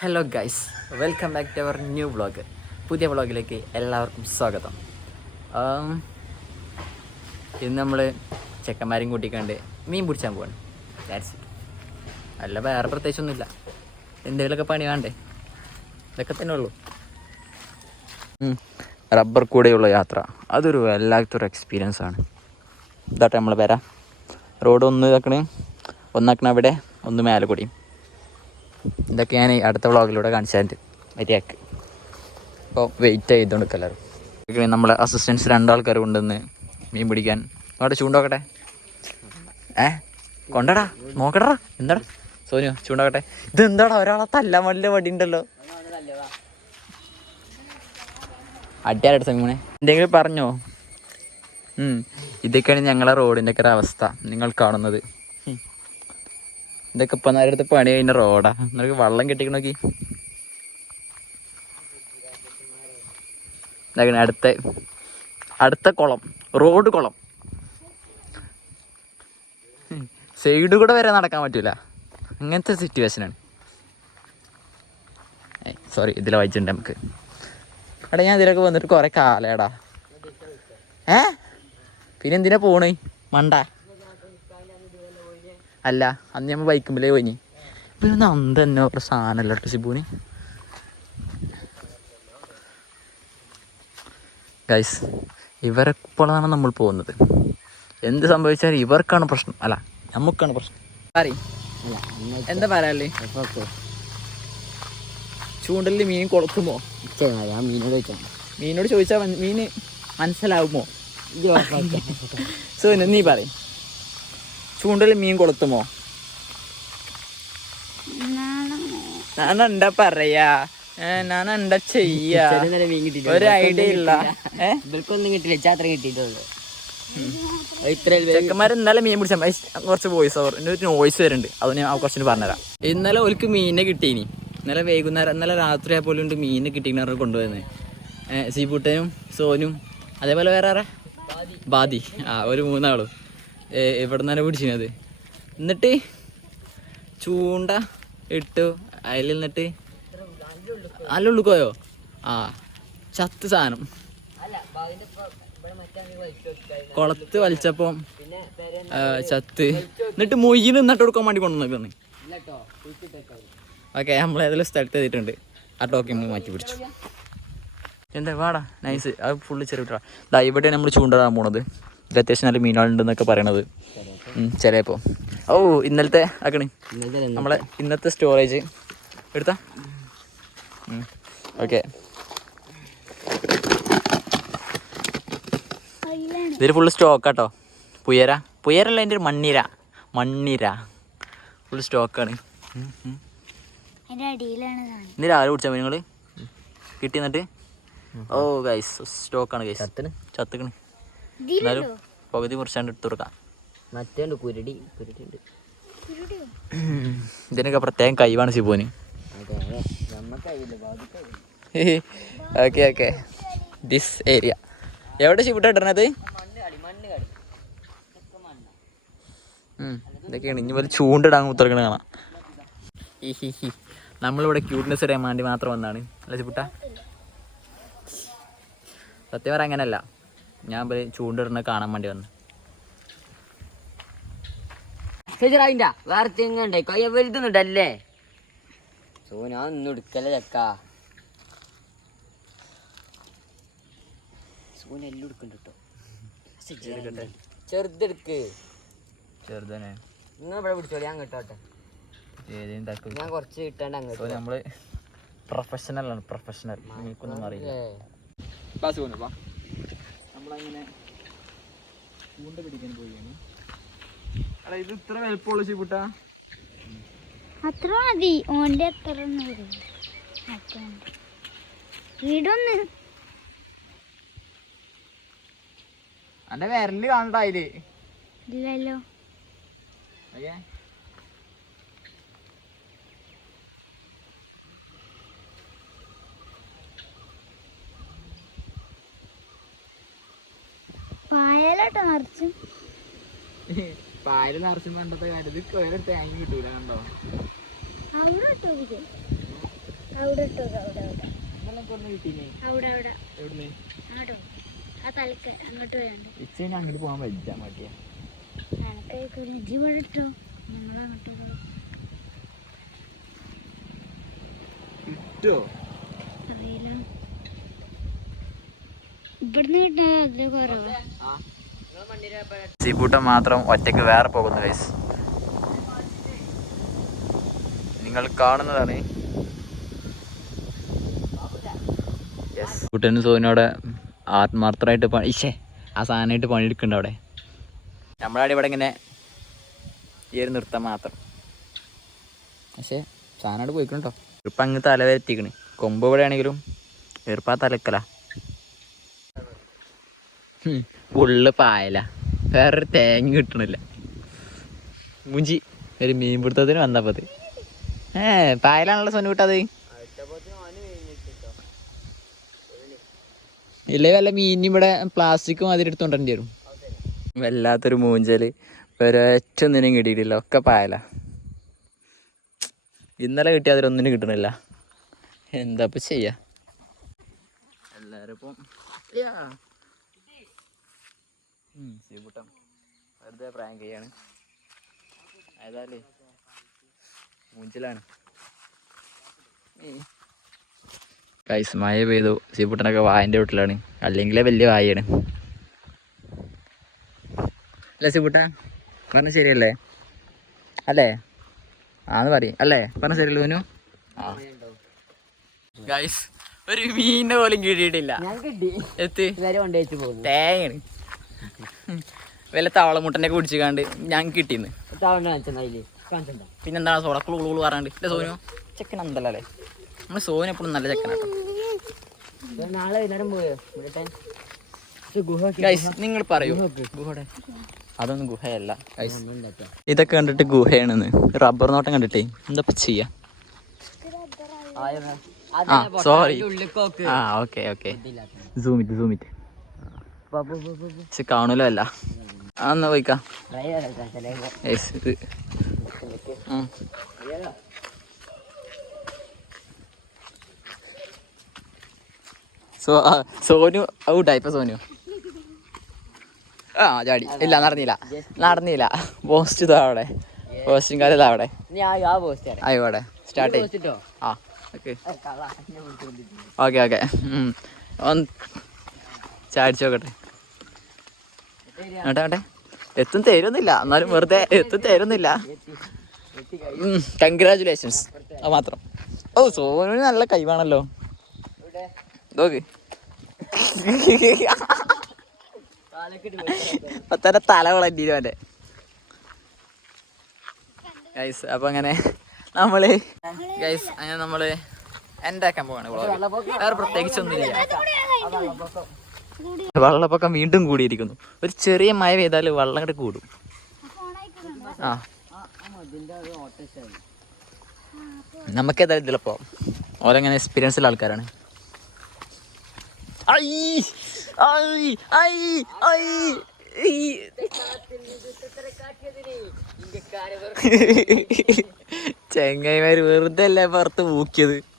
Hello guys welcome back to our new vlog പുതിയ വ്ളോഗിലേക്ക് എല്ലാവർക്കും സ്വാഗതം. ഇന്ന് നമ്മൾ ചെക്കന്മാരും കൂട്ടിക്കണ്ട് മീൻ പിടിച്ചാൻ പോവാണ്. ദാറ്റ്സ് ഇറ്റ് അല്ല വേറെ പ്രത്യേകിച്ചൊന്നുമില്ല. എന്തെങ്കിലുമൊക്കെ പണി വേണ്ടേ? ഇതൊക്കെ തന്നെ ഉള്ളൂ. റബ്ബർ കൂടെയുള്ള യാത്ര. അതൊരു വല്ലാത്തൊരു എക്സ്പീരിയൻസ് ആണ്. ഇതാട്ടെ നമ്മൾ വരാം. റോഡ് ഒന്ന് ഇതാക്കണേ. ഒന്നാക്കണ അവിടെ ഒന്ന് മേലെ കൂടിയും ഇതൊക്കെ ഞാൻ അടുത്ത വ്ളോഗിലൂടെ കാണിച്ചാൽ മര്യാദയ്ക്ക്. അപ്പോൾ വെയിറ്റ് ചെയ്തുകൊണ്ട് എല്ലാവരും. നമ്മളെ അസിസ്റ്റൻസ് രണ്ടാൾക്കാർ കൊണ്ടുവന്ന് മീൻ പിടിക്കാൻ. അവിടെ ചൂണ്ടോക്കട്ടെ. ഏ? കൊണ്ടടാ. നോക്കടാ. എന്താടാ? സോനു ചൂണ്ടോക്കട്ടെ. ഇത് എന്താടാ? ഒരാളെ തല്ല വല്ല വടി ഉണ്ടല്ലോ അടിയാരട്ടെ സമീമോനെ എന്തെങ്കിലും പറഞ്ഞോ. ഇതൊക്കെയാണ് ഞങ്ങളെ റോഡിന്റെ ഒക്കെ അവസ്ഥ നിങ്ങൾ കാണുന്നത്. ഇതൊക്കെ ഇപ്പം നേരത്തെ പണി കഴിഞ്ഞ റോഡാ. നിനക്ക് വെള്ളം കെട്ടിക്കണോക്കി ഇതാക്കണ അടുത്ത അടുത്ത കുളം റോഡ് കുളം. സൈഡ് കൂടെ വരെ നടക്കാൻ പറ്റൂല. അങ്ങനത്തെ സിറ്റുവേഷനാണ് സോറി ഇതിൽ വായിച്ചിട്ടുണ്ട് നമുക്ക്. എടാ ഞാൻ ഇതിലൊക്കെ വന്നിട്ട് കുറെ കാലേടാ ഏ? പിന്നെ എന്തിനാ പോണേ? മണ്ട. അല്ല അന്ന് നമ്മൾ ബൈക്കുമ്പിലേ പോയി പിന്നെ അന്ത തന്നെ ഒരു സാധനമല്ല കേട്ടോ ഗൈസ് ഇവരെപ്പോഴാണ് നമ്മൾ പോകുന്നത്? എന്ത് സംഭവിച്ചാലും ഇവർക്കാണ് പ്രശ്നം. അല്ല നമുക്കാണ് പ്രശ്നം. പറ എന്താ പറയാല്ലേ ചൂണ്ടലിൽ മീൻ കൊടുക്കുമോ മീനോട് മീനോട് ചോദിച്ചാൽ മൻ- മീന് മനസ്സിലാവുമോ? സോ നീ പറയും. ചൂണ്ടലിൽ മീൻ കൊളുത്തുമോ? ഞാൻ എന്താ പറയാ? ഞാൻ എന്താ ചെയ്യാ? ഒരു ഐഡിയ ഇല്ല. ഇവർക്കൊന്നും കിട്ടില്ല ചാത്ര കിട്ടിയിട്ടുള്ളൂ. ചെക്കന്മാർ ഇന്നലെ മീൻ പിടിച്ച കുറച്ച് വോയിസ് ഓവർ ഒരു നോയിസ് വരുന്നുണ്ട്. അത് ഞാൻ കുറച്ച് പറഞ്ഞുതരാം. ഇന്നലെ ഒരിക്ക് മീനെ കിട്ടീനി. ഇന്നലെ വൈകുന്നേരം ഇന്നലെ രാത്രി ആയപ്പോലും ഉണ്ട് മീനെ കിട്ടിയിട്ട് കൊണ്ടുപോയത് സീപൂട്ടനും സോനും അതേപോലെ വേറെ ആരാ? ബാദി. ആ ഒരു മൂന്നാളും. ഇവിടെ നിന്നാണ് പിടിച്ചിരുന്നത് എന്നിട്ട് ചൂണ്ട ഇട്ടു. അതിൽ നിന്നിട്ട് നല്ല ഉള്ളുക്കോയോ ആ ചത്ത് സാധനം. കുളത്ത് വലിച്ചപ്പം ചത്ത്. എന്നിട്ട് മൊയ്യിന് നിന്നിട്ട് കൊടുക്കാൻ വേണ്ടി കൊണ്ടുവന്നു ഓക്കെ നമ്മൾ ഏതെങ്കിലും സ്ഥലത്ത് എത്തിയിട്ടുണ്ട്. ആ ടോക്കി നമ്മൾ മാറ്റി പിടിച്ചു. എന്താ വാടാ നൈസ് അത് ഫുള്ള് ചെറിയ ദാ ഇവിടെയാണ് നമ്മൾ ചൂണ്ടിടാൻ പോണത്. ഇത് അത്യാവശ്യം നല്ല മീനുകളുണ്ടെന്നൊക്കെ പറയണത്. ചിലപ്പോൾ ഓ ഇന്നലത്തെ ആക്കണി. നമ്മളെ ഇന്നത്തെ സ്റ്റോറേജ് എടുത്ത? ഓക്കെ ഇതിൽ ഫുള്ള് സ്റ്റോക്ക് കേട്ടോ പുയര. പുയരല്ല എന്റെ ഒരു മണ്ണിര. മണ്ണിര. ഫുള്ള് സ്റ്റോക്കാണ് ഇന്ന് രാവിലെ കുടിച്ചാൽ നിങ്ങൾ കിട്ടി എന്നിട്ട്? ഓ ഗൈസ് സ്റ്റോക്കാണ് ഗൈസ് ചത്തിന്? ചത്തുക്കണ്. എന്നാലും പകുതി മുറിച്ചാണ്ട് എടുത്തു കൊടുക്കാം. മറ്റേ ഉണ്ട് കുരുടി കുരുടി ഉണ്ട് ഇതിനൊക്കെ പ്രത്യേകം കൈവാണ് ശിബുവിന്. Okay okay. ദിസ് ഏരിയ എവിടെ ശിബുട്ട ഇടണത്. ഇതൊക്കെയാണ്. ഇനി പോലെ ചൂണ്ടിടാൻ ഉത്തരക്കണ കാണാം. ഈ ഹി ഹി. നമ്മളിവിടെ ക്യൂട്ട്നെസ് ഇടാൻ വേണ്ടി മാത്രം വന്നാണ്. അല്ല ചിപ്പുട്ട സത്യം പറയാൻ അങ്ങനല്ല. ഞാൻ ഇവർ ചൂണ്ടിടുന്ന കാണാൻ വേണ്ടി വന്നു. ചേച്ചിറായില്ല വേറെ തെങ്ങണ്ടേ കയ്യ വലുതുന്നുണ്ടല്ലേ സോ ഞാൻ ഒന്നും എടുക്കല്ലേ ചക്ക? സോന എല്ലാം എടുക്കണ്ട കേട്ടോ ചെറുതെടുക്ക് ചെറുതന്നെ. നിങ്ങൾ ഇവിടെ പിടിച്ചോളി ഞാൻ കേട്ടോട്ടെ. ഞാൻ കുറച്ച് കിട്ടാണ്ട് അങ്ങോട്ട് നമ്മൾ പ്രൊഫഷണൽ ആണ് പ്രൊഫഷണൽ എനിക്കൊന്നും അറിയില്ല. നമ്മളങ്ങനെ ചൂണ്ട പിടിക്കാൻ പോവുകയാണ്. അല്ല ഇത് ഇത്ര വലുപ്പമുള്ള ചീപ്പുട്ട അത്ര മതി. ഓന്റെ അത്ര. വീടൊന്ന്. അന്റെ വിരൽ കാണണ്ടായില്ലേ? ഇല്ലല്ലോ. ഓക്കെ പായലോട്ടോ നിറച്ചും. പായൽ നിറച്ചും കണ്ടത്തെ കാര്യത്തിൽ വേറെ തേങ്ങ കിട്ടൂല കണ്ടോ? അവിടെ ഇട്ടോ അവിടെ ഇട്ടോ അവിടെ അവിടെ. അവിടെ ആ തലക്ക് അങ്ങോട്ട് വേണ്ട ഇച്ചേനെ അങ്ങോട്ട് പോകാൻ പറ്റില്ല മതിയാ എനക്ക് ഇജി ഇവിടെ ഇട്ടോ. കിട്ടോ അറിയില്ല സീക്കൂട്ടം മാത്രം ഒറ്റയ്ക്ക് വേറെ പോകുന്നു ഗൈസ് നിങ്ങൾ കാണുന്നതാണ്. കുട്ടനും സോനോടെ ആത്മാർത്ഥമായിട്ട് പണി ഇശേ ആ സാധനമായിട്ട് പണിയെടുക്കുന്നുണ്ട് അവിടെ. നമ്മളവിടെ ഇവിടെ ഇങ്ങനെ ഈ ഒരു നൃത്തം മാത്രം. പക്ഷേ സാധനമായിട്ട് പോയിക്കണോ ഇപ്പം അങ്ങ് തല വരത്തിക്കണ് കൊമ്പ് ഇവിടെ ആണെങ്കിലും എറുപ്പാ തലക്കല. ഫുള്ള് പായല വേറൊരു തേങ്ങ കിട്ടണില്ല. മുഞ്ചി ഒരു മീൻ പിടുത്തത്തിന് വന്നപ്പത് ഏ പായലാണല്ലോ സൊന്നു വിട്ടത് ഇല്ലേ വല്ല മീനും ഇവിടെ പ്ലാസ്റ്റിക്കും അതിലെടുത്തോണ്ടി വരും. വല്ലാത്തൊരു മൂഞ്ചൽ. ഒരൊറ്റ ഒന്നിനും കിട്ടിയിട്ടില്ല. ഒക്കെ പായല. ഇന്നലെ കിട്ടിയ അതിലൊന്നിനും കിട്ടണില്ല. എന്താ ഇപ്പൊ ചെയ്യാ? എല്ലാരും ഇപ്പം സീബുട്ടം വെറുതെ പ്രാങ്ക് ചെയ്യാണ്. ഏതായാലേ മൂഞ്ചിലാണ്. കൈസ് മഴ പെയ്തു. സീബുട്ടനൊക്കെ വായന്റെ വീട്ടിലാണ്. അല്ലെങ്കിലേ വലിയ വായാണ്. അല്ല സീബുട്ട പറഞ്ഞ ശരിയല്ലേ? അല്ലേ? ആന്ന് പറയും. അല്ലേ? പറഞ്ഞ ശരിയല്ലോ ആ. ഗൈസ് ഒരു മീനിനെ പോലും കിട്ടിയിട്ടില്ല. എത്തി തേങ്ങയാണ്. വല്ല താവളമുട്ടനെ കുടിച്ചിക്കാണ്ട് ഞാൻ കിട്ടിന്ന്. പിന്നെന്താണ് സോള കുളു കുളു പറയാണ്ട് ഇല്ല സോനു? ചെക്കൻ എന്തല്ലേ നമ്മൾ സോനു എപ്പോഴും നല്ല ചെക്കനാട്ടോ നിങ്ങൾ പറയൂ. ഗുഹയുടെ. അതൊന്നും ഗുഹയല്ല. ഇതൊക്കെ കണ്ടിട്ട് ഗുഹയാണെന്ന്. റബ്ബർ നോട്ടം കണ്ടിട്ടേ? എന്താ ചെയ്യാ? ആ സോറി ഉള്ളിക്കോക്ക് ആ ഓക്കെ ഓക്കെ സൂമിറ്റ് സൂമിറ്റ് കാണൂലോ അല്ല പോയിക്കോനു പോയിക്കാം. സോ സോനു ഔട്ടായി ഇപ്പൊ സോനു. ആ ചാടി. ഇല്ല നടന്നില്ല. നടന്നില്ല. പോസ്റ്റ് ഇതാ അവിടെ. പോസ്റ്റും കാലം ഇതാ അവിടെ. ആയിക്കോടെ സ്റ്റാർട്ട് ചെയ്യും ആ ഓക്കെ. Okay okay. ചാടിച്ചു നോക്കട്ടെ. ആട്ടെ എത്തും തരുന്നില്ല. എന്നാലും വെറുതെ എത്തും തരുന്നില്ല. കൺഗ്രാചുലേഷൻസ് അത് മാത്രം. ഓ സോനു നല്ല കൈവാണല്ലോ. നോക്ക്. തല വളഞ്ഞിരും അവന്റെ. ഗൈസ് അപ്പൊ അങ്ങനെ നമ്മൾ ഗൈസ് അങ്ങനെ നമ്മൾ എന്റെ ആക്കാൻ പോവാണ്. വേറെ പ്രത്യേകിച്ചൊന്നുമില്ല. വെള്ളപ്പൊക്കം വീണ്ടും കൂടിയിരിക്കുന്നു. ഒരു ചെറിയ മഴ പെയ്താൽ വെള്ളം കൂടെ കൂടും. ആ. നമുക്ക് ഏതായാലും ഇതിലപ്പോ ഓരങ്ങനെ എക്സ്പീരിയൻസ് ഉള്ള ആൾക്കാരാണ്. ചെങ്ങൈമാര് വെറുതെ അല്ലേ പുറത്ത് മൂക്കിയത്?